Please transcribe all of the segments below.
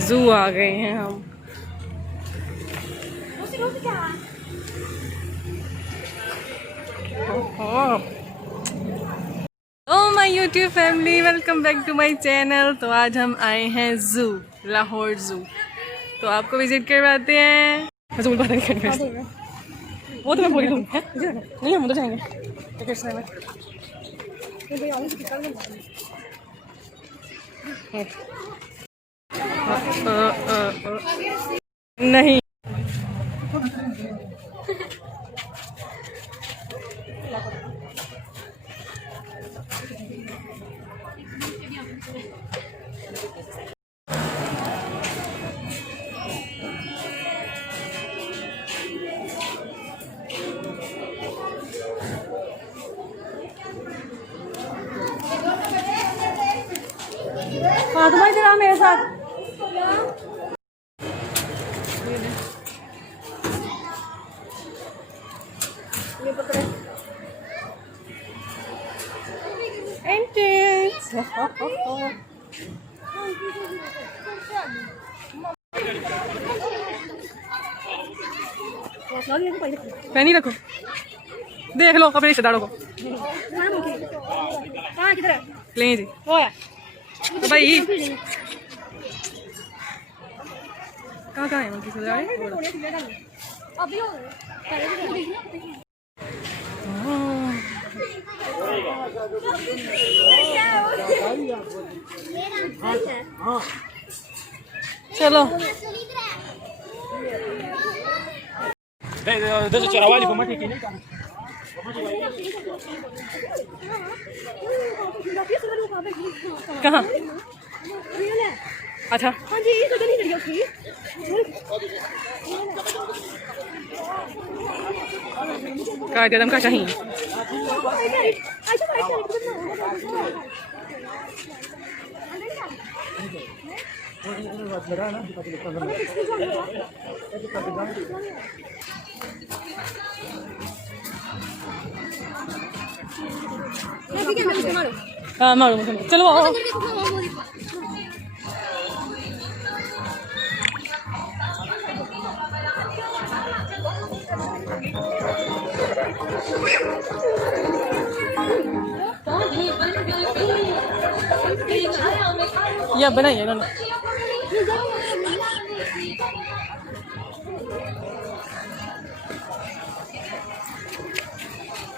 जू आ गए हैं हम। Oh my YouTube family, welcome back to my channel. तो आज हम आए हैं जू, लाहौर जू। तो आपको विजिट करवाते हैं। वो तो मैं बोल रही हूँ नहीं, हम उधर जाएंगे टिकट्स लेने। नहीं हाँ, तुम्हारी इधर आ मेरे साथ। ये पकड़े एंट्रेंस। पैनी रखो, देख लो अपने रिश्तेदारों को। ले जी तो भाई कहाँ है उनकी सजाएं? चलो कहाँ? अच्छा का कदम का चाहिए। हाँ मारो, चलो आओ। ये बनाइए इन्होंने।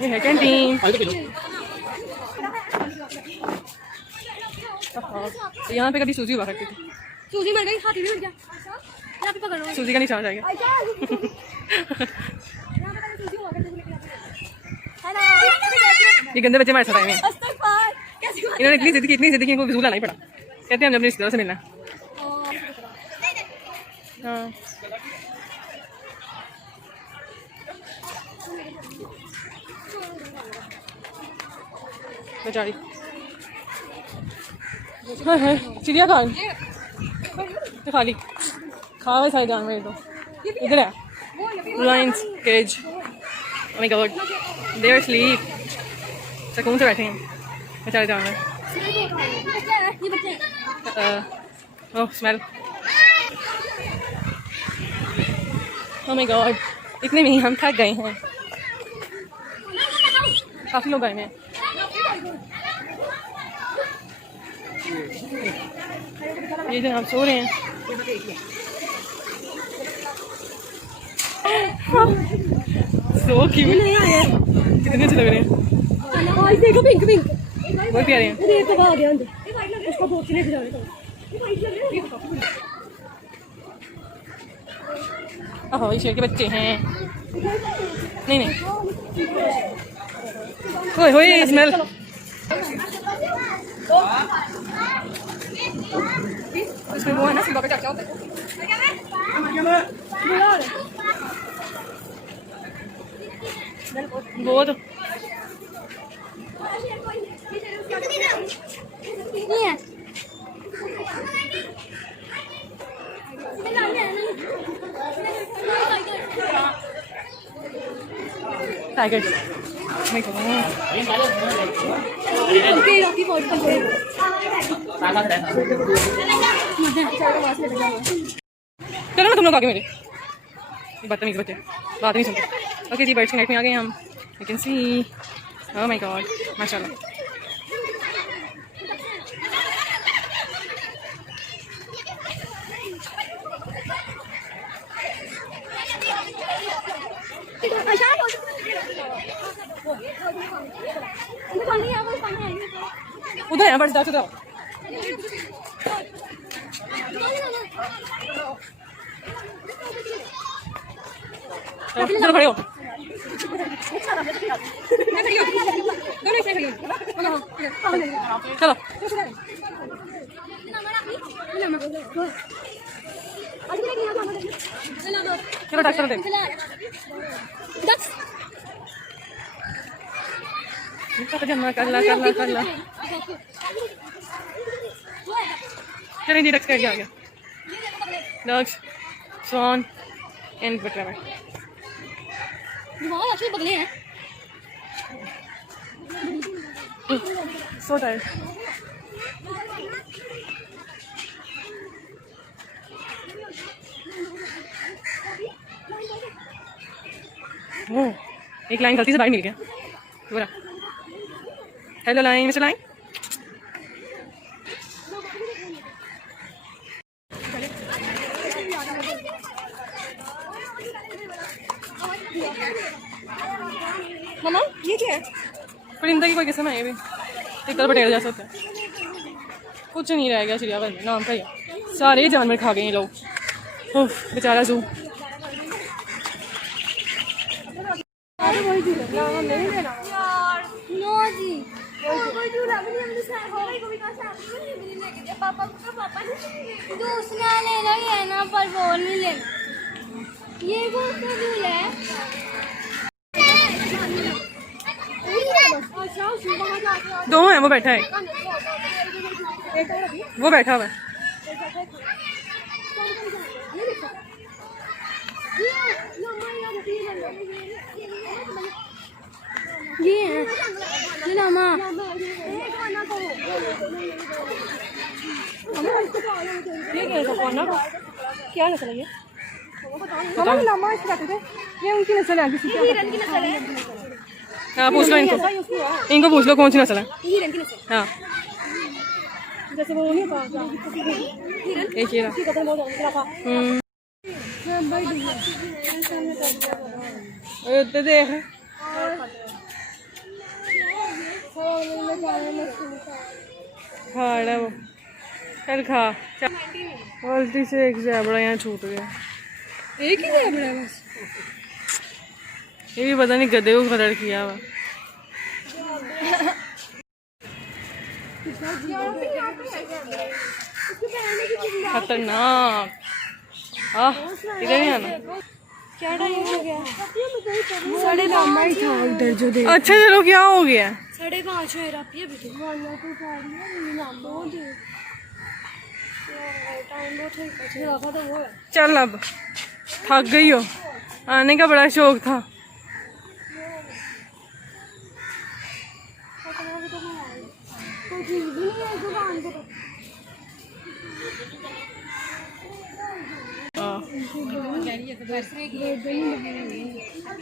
ये है कैंटीन। यहाँ पे कभी सूजी हुआ करती थी। सूजी मर गई, हाथी भी मर गया। यहाँ पे पकड़ो, सूजी का नहीं चार्ज आएगा। ये गंदे बच्चे हमारे साथ आए हैं। इन्होंने इतनी जिंदगी इनको वसूला नहीं पड़ा। कहते हैं हम जब रिश्तेदारों से मिलना। हाँ बेचारी। है चिड़ियाघर खाली खा हुए सारे जानवर। तो इधर है lions cage. Oh my god, they are sleep. सुकून से बैठे हैं बेचारे जानवर। Oh smell. Oh my god, इतने में ही हम थक गए हैं। काफी लोग आए हैं। ये जो हम सो रहे हैं। सो क्यूट, कितने अच्छे लग रहे हैं। पिंक पिंक बहुत प्यारे हैं। ओह ये शेर के बच्चे हैं। नहीं नहीं, ओए होए स्मेल। इसमें वो है ना सिंबा का चाचा होता है। बहुत टाइगर। चलो ना तुम लोग आगे मेरे, बदतमीज बच्चे बात नहीं सुनते। ओके जी, बर्ड्स की नाइट में आ गए हम। You can see, oh my God, माशाल्लाह। उधर है बर्ड्स, जाओ जाओ। चलो खड़े हो, चलो चलो डॉक्टर दे जमा कर ला कर ला कर ला। चलिए जी, डक्स का आ गया, डक्स, स्वान एंड बटरफ्लाई। बहुत अच्छे बगले हैं। So tired. ओह, एक लाइन गलती से बाहर मिल गया पूरा। Hello line, mister line. मामा ये क्या है? परिंदा की कोई किस्म है ये भी, एक तरह पटेल जैसा होता है। कुछ नहीं रह गया चिड़ियाघर में, नाम का ही है। सारे जानवर खा गए ये लोग। ओह बेचारा जू। दो हैं, वो बैठा है, वो बैठा हुआ है। ये है क्या नस्ल है ये? ये उनकी नस्ल है, किसी की। हाँ पूछ लो इनको, इनको पूछ लो कौन सी नस्ल है। हाँ जैसे वो नहीं एक ही देख खा वो, चल खा। गलती से एक ज़ेबरा यहाँ छूट गया, एक ही ज़ेबरा बस। ये भी पता नहीं गधे को कलर किया हुआ। खतरनाक। इधर नहीं आना। क्या टाइम हो गया? 5:30 था उधर जो देख। अच्छा चलो, क्या हो गया? 5:30 हुए रात चल अब थक गई हो, आने का बड़ा शौक था।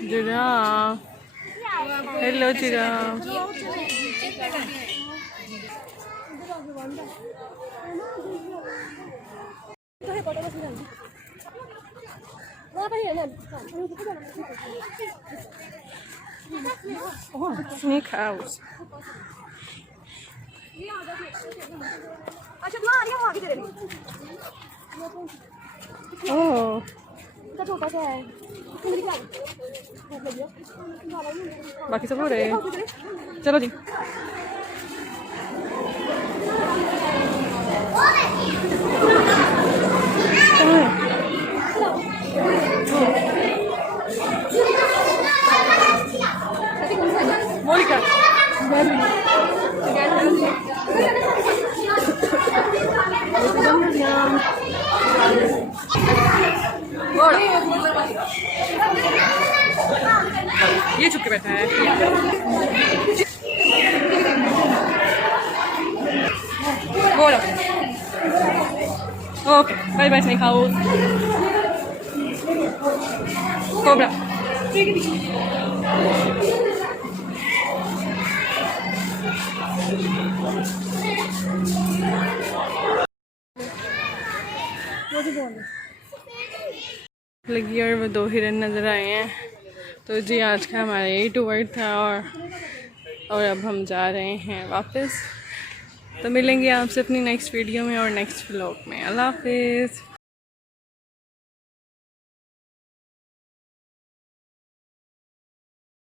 Giraffe, hello giraffe. Snake house. Oh. बाकी सब हो रहे हैं, चलो जी। मोनिका ये छुप के बैठा है। बोलो okay bye bye snake house cobra. लगी और वो 2 हिरन नज़र आए हैं। तो जी आज का हमारा यही टूर था और अब हम जा रहे हैं वापस। तो मिलेंगे आपसे अपनी नेक्स्ट वीडियो में और नेक्स्ट व्लॉग में। अल्लाह हाफिज़।